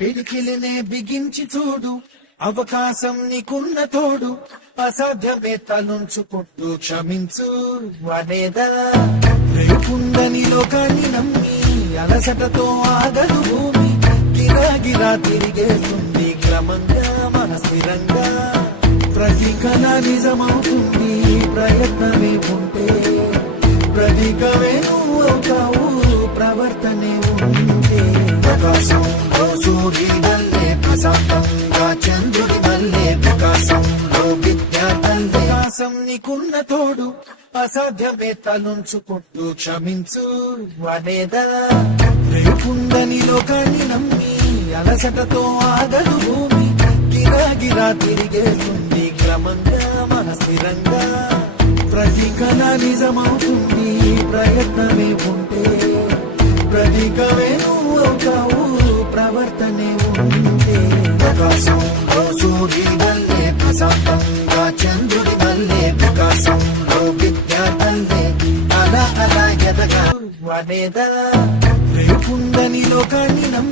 పిడికిలినే బిగించి చూడు, అవకాశం నీకున్న తోడు, అసాధ్యమే తలుంచుకుంటూ క్షమించు అనేదా. రేపుందని లోకాన్ని నమ్మి అలసటతో ఆగదు భూమి, గిరాగిరా తిరిగేస్తుంది క్రమంగా మన స్థిరంగా. ప్రతి కళ నిజమవుతుంది ప్రయత్నమే ఉంటే, ప్రతీకమే నువ్వు అవుతావు ప్రవర్తనే ఉంటే. ప్రకాశంలో సూర్యుడి వల్లే, ప్రశాంతంగా చంద్రుడి వల్లే, ప్రకాశంలో విద్యార్థులే. ప్రకాశం నీకున్న తోడు, అసాధ్యమే తలుంచుకుంటూ క్షమించు అనేదా. రేపుందని లోకాన్ని నమ్మి అలసటతో ఆగదు భూమి, గిరాగిరా తిరిగేస్తుంది క్రమంగా మన స్థిరంగా. ప్రతి కళ నిజమవుతుంది ప్రయత్నమే ఉంటే, ప్రతీకమే నువ్వు అవుతావు ప్రవర్తనే ఉంటే. ప్రకాశంలో సూర్యుడి వల్లే, ప్రశాంతంగా చంద్రుడి వల్లే, ప్రకాశంలో విద్యార్థులే. అలా అలా ఎదగా అనేదా. రేపుందని లోకాన్ని నమ్మి